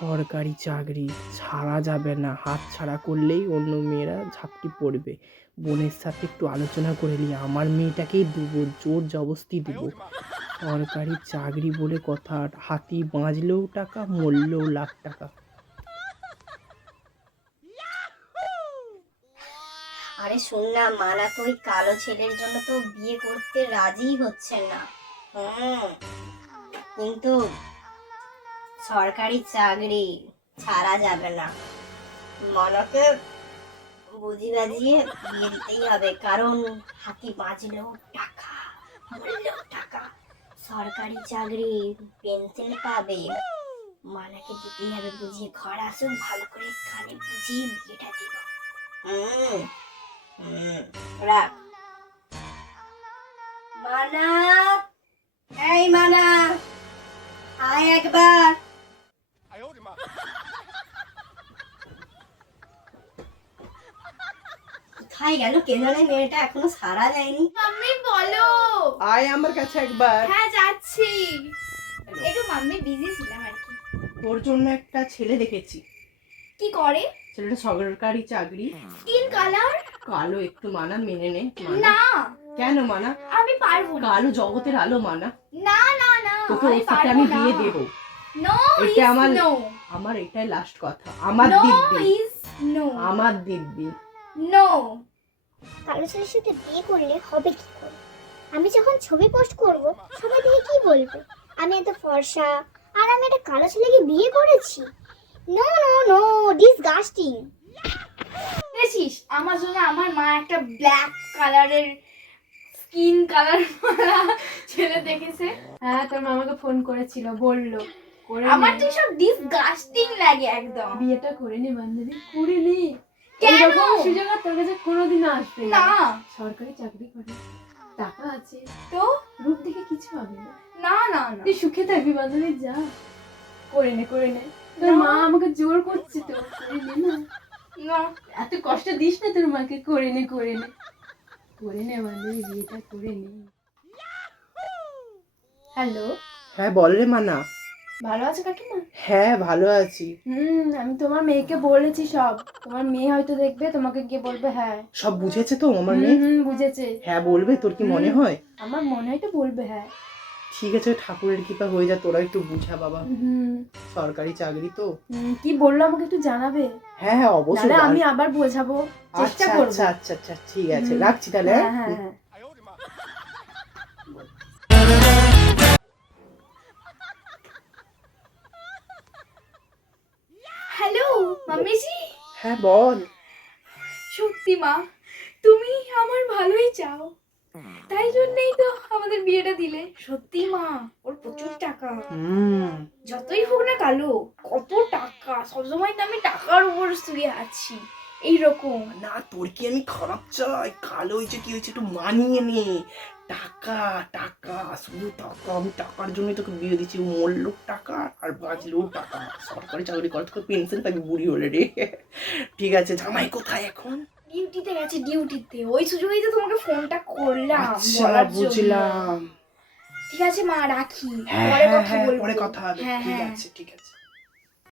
সরকারি চাকরি ছাড়া যাবে না, হাত ছাড়া করলেই অন্য মেয়েরা ঝাপটি পড়বে। বোনের সাথে একটু আলোচনা করে নিই, আমার মেয়েটাকেই দেবো, জোর জবস্তি দেবো। সরকারি চাকরি বলে কথা, হাতি বাঁচলেও টাকা, মরলেও লাখ টাকা। আরে শোন না, মানা তো ওই কালো ছেলের জন্য তো বিয়ে করতে রাজি হচ্ছে না। কিন্তু সরকারি চাকরি ছাড়া যাবে না, মানাকে বুঝি বাজিয়ে বিয়ে দিতেই হবে, কারণ হাতি বাঁচলেও টাকা, মরলেও টাকা। সরকারি চাকরি, পেনশন পাবে, মানাকে দিতেই হবে বুঝিয়ে। ঘর আসুক, ভালো করে কানে বুঝিয়ে বিয়েটা দিব। রাখ। মানা, এই মানা, আয় একবার। কোথায় গেল কে জানে, মেয়েটা এখনো সারা দেয়নি। মাম্মি বলো। আয় আমার কাছে একবার। হ্যাঁ যাচ্ছি, একটু মাম্মি বিজি ছিলাম আর কি। তোর জন্য একটা ছেলে দেখেছি। কি করে? ছেলেটা সরকারি চাকরি, স্কিন কালার। কালো একটু, মানা মেনে নে। মানা। না কেন মানা? আমি পারবো না। কালো জগতের আলো মানা। না না না তোকে আমি ওর সাথে পারবো আমি না। বিয়ে দেবো। নো এটা ইজ আমার নো। আমার এটাই লাস্ট কথা। আমার নো দিব্যি, ইজ নো। আমার দিব্যি। নো। কালো ছেলের সাথে বিয়ে করলে হবে কি করে? আমি যখন ছবি পোস্ট করব, সবাই দেখে কি বলবে? আমি এত ফর্সা আর আমি একটা কালো ছেলেকে বিয়ে করেছি। No no no, disgusting. দেখছিস, আমার জন্য আমার মা একটা ব্ল্যাক কালারের স্কিন কালার ছেলে দেখেছে। হ্যাঁ, তোর মামাকে ফোন করেছিল, বললো করে আমার নে। তো সব ডিসগাস্টিং লাগে একদম। বিয়েটা করে নে বান্ধবী, করে নে। কেন? এরকম সুযোগ আর তোর কাছে কোনোদিনও আসবে না। সরকারি চাকরি করে, টাকা আছে, তো রূপ দেখে কিছু হবে না। না না না। তুই সুখে থাকবি বান্ধবী, যা করে নে, করে নে। তোর না। মা আমাকে জোর করছে তো, করে নে না। না। এত কষ্ট দিস না তোর মাকে, করে নে, করে নে, করে নে বান্ধবী, বিয়েটা করে নে। হ্যালো, হ্যাঁ বল রে মানা। ভালো আছো কাকিমা? হ্যাঁ ভালো আছি। আমি তোমার মেয়েকে বলেছি সব। তোমার মেয়ে হয়তো দেখবে, তোমাকে গিয়ে বলবে। হ্যাঁ সব বুঝেছে তো আমার মেয়ে? বুঝেছে। হ্যাঁ বলবে, তোর কি মনে হয়? আমার মনে হয় তো বলবে। হ্যাঁ ঠিক আছে, ঠাকুরের কৃপা হয়ে যা, তোরা একটু বুঝা বাবা। সরকারি চাকরি তো। কি বললো আমাকে একটু জানাবে? হ্যাঁ হ্যাঁ অবশ্যই। তাহলে আমি আবার বোঝাবো, চেষ্টা আচ্ছা করবো। আচ্ছা আচ্ছা আচ্ছা ঠিক আছে, রাখছি তাহলে। হ্যাঁ হ্যাঁ হ্যাঁ। হ্যালো মাম্মিজি। হ্যাঁ বল। সত্যি মা, তুমি আমার ভালোই চাও, তাই জন্যই তো আমাদের বিয়েটা দিলে। সত্যি মা, ওর প্রচুর টাকা। যতই হোক না কালো, কত টাকা। সবসময় তো আমি টাকার উপর শুয়ে আছি এইরকম। না তোর কি আমি খারাপ চাই? কালো হয়েছে কি হয়েছে, একটু মানিয়ে নে। টাকা টাকা, শুধু টাকা। আমি টাকার জন্যই তোকে বিয়ে দিচ্ছি। মরলেও টাকা আর বাঁচলেও টাকা। সরকারি চাকরি করে তোকে পেনশন পাবি বুড়ি হলে রে। ঠিক আছে, জামাই কোথায় এখন? ডিউটিতে গেছে, ডিউটিতে। ওই সুযোগেই তো তোমাকে ফোনটা করলাম আচ্ছা বলার জন্য। বুঝলাম। ঠিক আছে মা, রাখি, হ্যাঁ পরে হ্যাঁ কথা হ্যাঁ বলবো। পরে কথা হবে। হ্যাঁ ঠিক হ্যাঁ। আছে ঠিক আছে।